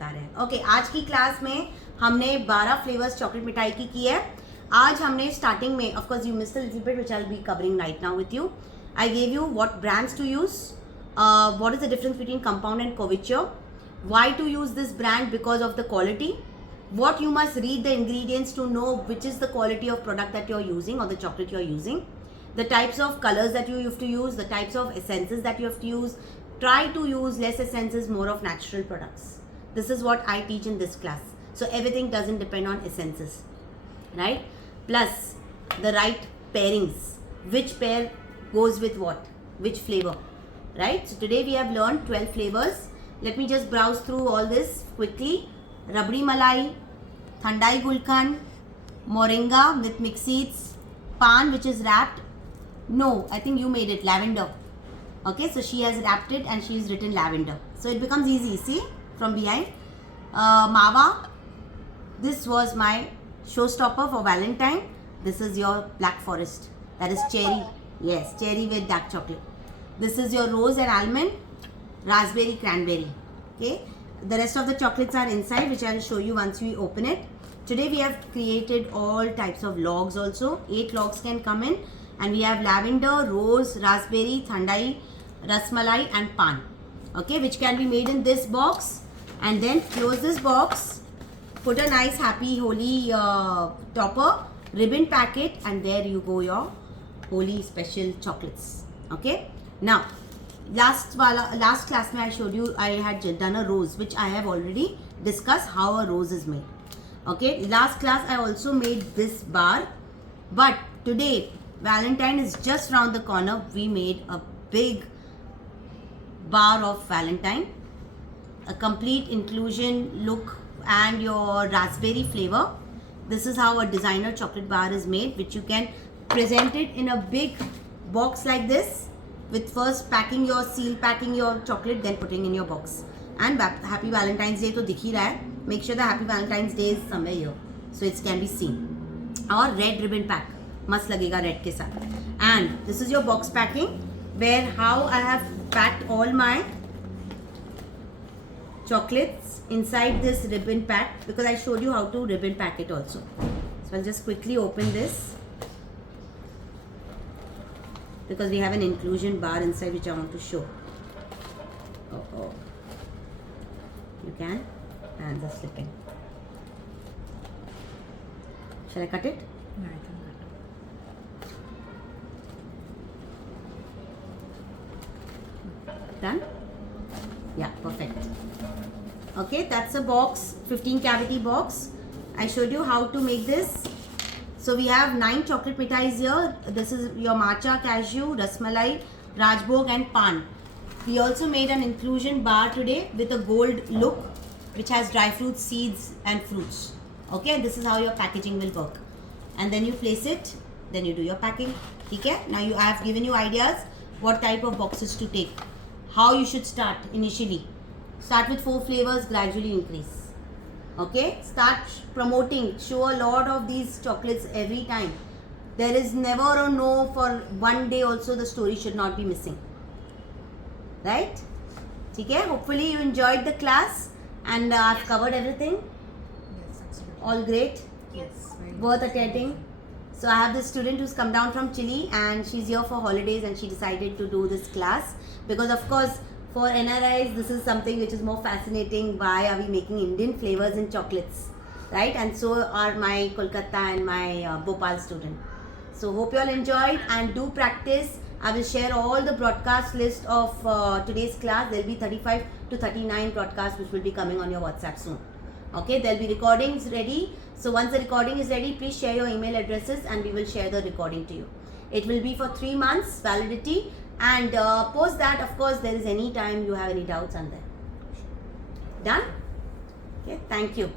बता रहे हैं. ओके, आज की क्लास में हमने 12 फ्लेवर्स चॉकलेट मिठाई की है. आज हमने स्टार्टिंग में, of course you missed a little bit which I will be covering right now with you. I gave you what brands to use, what is the difference between compound and couverture, why to use this brand because of the quality, what you must read the ingredients to know which is the quality of product that you're using or the chocolate you're using, the types of colors that you have to use, the types of essences that you have to use. Try to use less essences, more of natural products. This is what I teach in this class. So everything doesn't depend on essences, right? Plus the right pairings, which pair goes with what, which flavor, right? So today we have learned 12 flavors. Let me just browse through all this quickly. Rabdi Malai, Thandai Gulkand, Moringa with mixed seeds, Pan which is wrapped. No, I think you made it, lavender. Okay, so she has wrapped it and she's written lavender. So it becomes easy, see, from behind. Mawa, this was my showstopper for Valentine. This is your Black Forest. That is cherry. Yes, cherry with dark chocolate. This is your rose and almond. Raspberry, cranberry. Okay, the rest of the chocolates are inside, which I will show you once we open it. Today we have created all types of logs also. 8 logs can come in, and we have lavender, rose, raspberry, thandai, rasmalai and pan. Okay, which can be made in this box. And then close this box, put a nice happy holy topper, ribbon packet, and there you go your holy special chocolates. Okay, now last class mein I showed you, I had done a rose, which I have already discussed how a rose is made. Okay, last class I also made this bar, but today Valentine is just round the corner. We made a big bar of Valentine, a complete inclusion look and your raspberry flavor. This is how a designer chocolate bar is made, which you can present it in a big box like this, with first packing your seal, packing your chocolate, then putting in your box. And happy Valentine's Day to dikh hi raha hai. Make sure the happy Valentine's Day is somewhere here, so it can be seen. Or red ribbon pack, mast lagega red ke sath. And this is your box packing, where how I have packed all my chocolates inside this ribbon pack, because I showed you how to ribbon pack it also. So I'll just quickly open this, because we have an inclusion bar inside which I want to show. Oh. You can, hands are slipping. Shall I cut it? No, I can cut it. Done? Yeah, perfect. Okay, that's a box, 15 cavity box. I showed you how to make this. So we have 9 chocolate mithais here. This is your matcha, cashew, rasmalai, rajbhog and pan. We also made an inclusion bar today with a gold look, which has dry fruits, seeds and fruits. Okay, this is how your packaging will work. And then you place it, then you do your packing. Okay, now I have given you ideas what type of boxes to take, how you should start initially. Start with 4 flavors, gradually increase. Okay, start promoting, show a lot of these chocolates every time. There is never a no for one day also. The story should not be missing, right? Okay, hopefully you enjoyed the class, and I've covered everything. Yes, absolutely. All great, Yes, very worth nice. attending. So I have this student who's come down from Chile, and she's here for holidays, and she decided to do this class because, of course, for NRIs, this is something which is more fascinating. Why are we making Indian flavors in chocolates, right? And so are my Kolkata and my Bhopal student. So hope you all enjoyed, and do practice. I will share all the broadcast list of today's class. There will be 35 to 39 broadcasts which will be coming on your WhatsApp soon. Okay, there will be recordings ready. So once the recording is ready, please share your email addresses and we will share the recording to you. It will be for 3 months validity. And post that, of course, there is any time you have any doubts on there. Done? Okay, thank you.